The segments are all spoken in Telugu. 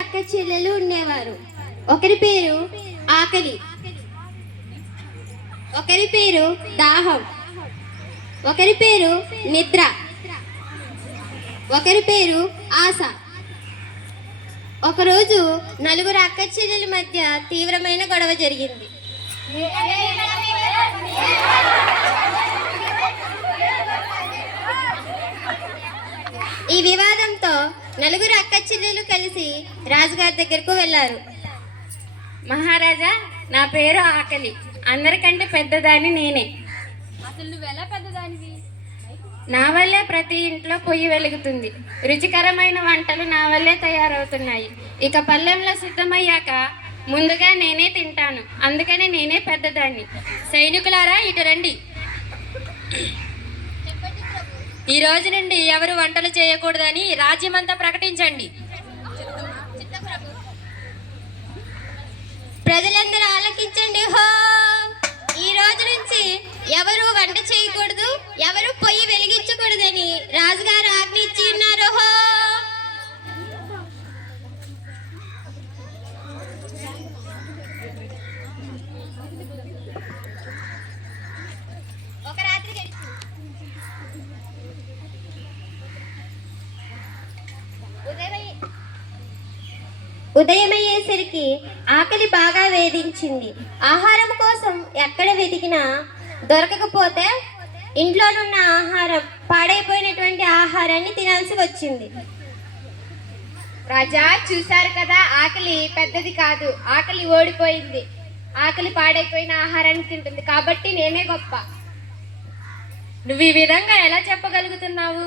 అక్క చెల్లెలు ఉండేవారు. ఒకరి పేరు ఆకలి, ఒకరి పేరు దాహం, ఒకరి పేరు నిద్ర, ఒకరి పేరు ఆశ. ఒకరోజు నలుగురు అక్క చెల్లెల మధ్య తీవ్రమైన గొడవ జరిగింది. ఈ వివాదంతో నలుగురు అక్క చెల్లెలు కలిసి రాజుగారి దగ్గరకు వెళ్ళారు. మహారాజా, నా పేరు ఆకలి. అందరికంటే పెద్దదాన్ని నేనే. అసలు నువ్వెలా పెద్దదానివి? నా వల్లే ప్రతి ఇంట్లో పొయ్యి వెలుగుతుంది. రుచికరమైన వంటలు నా వల్లే తయారవుతున్నాయి. ఇక పల్లెంలో సిద్ధమయ్యాక ముందుగా నేనే తింటాను. అందుకని నేనే పెద్దదాన్ని. సైనికులారా, ఇటు రండి. ఈ రోజు నుండి ఎవరు వంటలు చేయకూడదని రాజ్యమంతా ప్రకటించండి. ప్రజలందరూ ఆలకించండి. హో! ఈ రోజు నుంచి ఎవరు వంట చేయకూడదు, ఎవరు పొయ్యి వెలిగించకూడదని రాజుగారు ఆజ్ఞ ఇచ్చి ఉన్నారు. హో! ఒక రాత్రి గడిచింది. ఉదయమయ్యేసరికి ఆకలి బాగా వేధించింది. ఆహారం కోసం ఎక్కడ వెతికినా దొరకకపోతే ఇంట్లోనున్న ఆహారం, పాడైపోయినటువంటి ఆహారాన్ని తినాల్సి వచ్చింది. రాజా, చూశారు కదా, ఆకలి పెద్దది కాదు, ఆకలి ఓడిపోయింది. ఆకలి పాడైపోయిన ఆహారాన్ని తింటుంది, కాబట్టి నేనే గొప్ప. నువ్వు ఈ విధంగా ఎలా చెప్పగలుగుతున్నావు?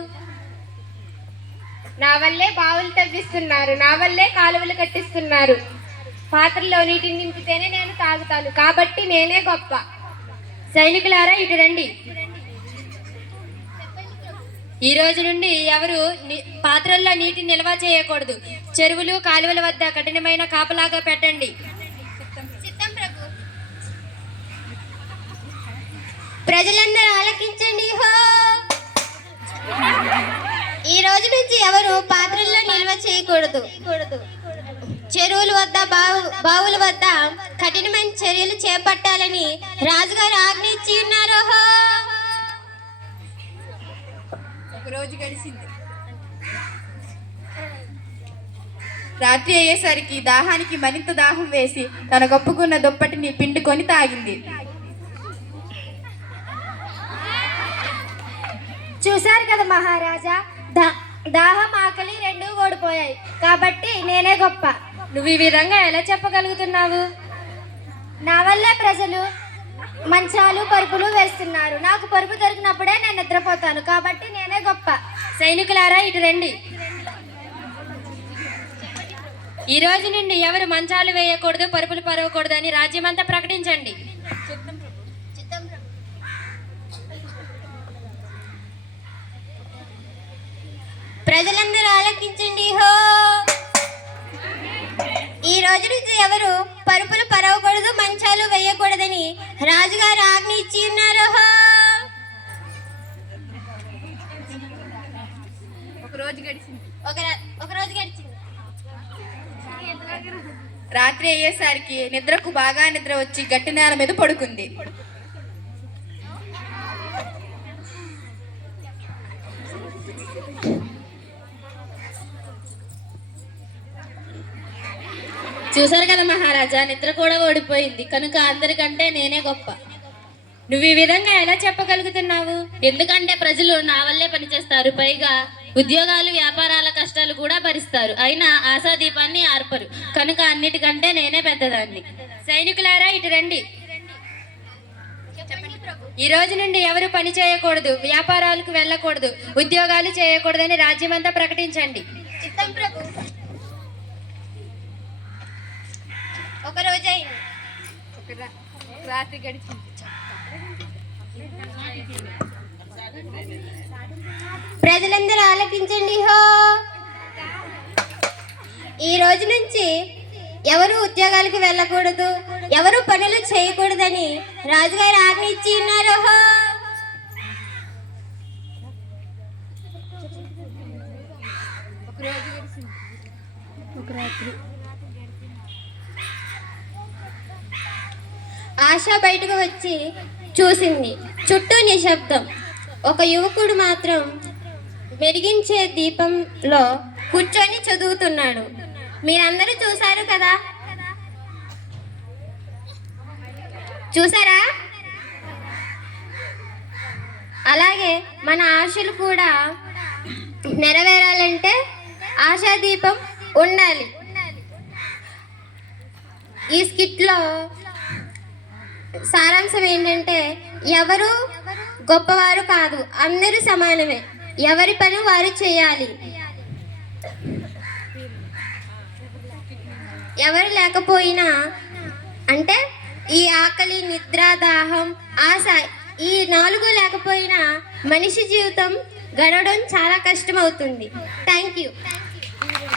నా వల్లే బావులు తవ్విస్తున్నారు, నా వల్లే కాలువలు కట్టిస్తున్నారు. పాత్రలో నీటిని నింపితేనే నేను తాగుతాను, కాబట్టి నేనే గొప్ప. సైనికులారా, ఇటు రండి. ఈ రోజు నుండి ఎవరు పాత్రల్లో నీటిని నిల్వ చేయకూడదు. చెరువులు, కాలువల వద్ద కఠినమైన కాపలాగా పెట్టండి. ప్రజలందరూ ఆలకించండి. హో! ఈ రోజు నుంచి ఎవరు పాత్రల్లో నిల్వ చేయకూడదు. చెరువుల వద్ద, బావుల వద్ద కఠినమైన చర్యలు చేపట్టాలని రాజుగారు ఆజ్ఞ ఇచ్చి ఉన్నారు. హో! ఒకరోజు గడిచింది. రాత్రి అయ్యేసరికి దాహానికి మరింత దాహం వేసి తన కప్పుకున్న దుప్పటిని పిండుకొని తాగింది. చూశారు కదా మహారాజా, దాహం ఆకలి రెండూ ఓడిపోయాయి, కాబట్టి నేనే గొప్ప. నువ్వు ఈ విధంగా ఎలా చెప్పగలుగుతున్నావు? నా వల్లే ప్రజలు మంచాలు, పరుపులు వేస్తున్నారు. నాకు పరుపు దొరికినప్పుడే నేను నిద్రపోతాను, కాబట్టి నేనే గొప్ప. సైనికులారా, ఇటు రండి. ఈ రోజు నుండి ఎవరు మంచాలు వేయకూడదు, పరుపులు పరవకూడదు అని రాజ్యమంతా ప్రకటించండి. ప్రజలందరూ ఆలకించండి. హో! ఈ రోజు నుంచి ఎవరు పరుపులు పరవకూడదు, మంచాలు వేయకూడదని రాజుగారు ఆజ్ఞ ఇచ్చి ఉన్నారు. హో! ఒకరోజు గడిచింది. ఒకరోజు గడిచింది. రాత్రి అయ్యేసరికి నిద్రకు బాగా నిద్ర వచ్చి గట్టి నేల మీద పడుకుంది. చూశారు కదా మహారాజా, నిద్ర కూడా ఓడిపోయింది, కనుక అందరికంటే నేనే గొప్ప. నువ్వు ఈ విధంగా ఎలా చెప్పగలుగుతున్నావు? ఎందుకంటే ప్రజలు నా వల్లే పనిచేస్తారు, పైగా ఉద్యోగాలు, వ్యాపారాల కష్టాలు కూడా భరిస్తారు, అయినా ఆశాదీపాన్ని ఆర్పరు, కనుక అన్నిటికంటే నేనే పెద్దదాన్ని. సైనికులారా, ఇటు రండి. ఈ రోజు నుండి ఎవరు పని చేయకూడదు, వ్యాపారాలకు వెళ్ళకూడదు, ఉద్యోగాలు చేయకూడదని రాజ్యమంతా ప్రకటించండి. చిత్తం ప్రభు. ఒక రోజు అయింది. రాత్రి గడిచింది. ప్రజలందరూ ఆలకించండి. హో! ఈ రోజు నుంచి ఎవరు ఉద్యోగాలకు వెళ్ళకూడదు, ఎవరు పనులు చేయకూడదని రాజుగారు ఆజ్ఞ ఇచ్చి ఉన్నారు. హో! ఒకరోజు గడిచింది. ఆశ బయటకు వచ్చి చూసింది. చుట్టూ నిశ్శబ్దం. ఒక యువకుడు మాత్రం వెలిగించే దీపంలో కూర్చొని చదువుతున్నాడు. మీరందరూ చూశారు కదా? చూసారా? అలాగే మన ఆశలు కూడా నెరవేరాలంటే ఆశాదీపం ఉండాలి. ఈ స్కిట్లో సారాంశం ఏంటంటే ఎవరు గొప్పవారు కాదు, అందరూ సమానమే. ఎవరి పని వారు చేయాలి. ఎవరు లేకపోయినా అంటే ఈ ఆకలి, నిద్ర, దాహం, ఆశ ఈ 4 లేకపోయినా మనిషి జీవితం గడవడం చాలా కష్టం అవుతుంది. Thank you.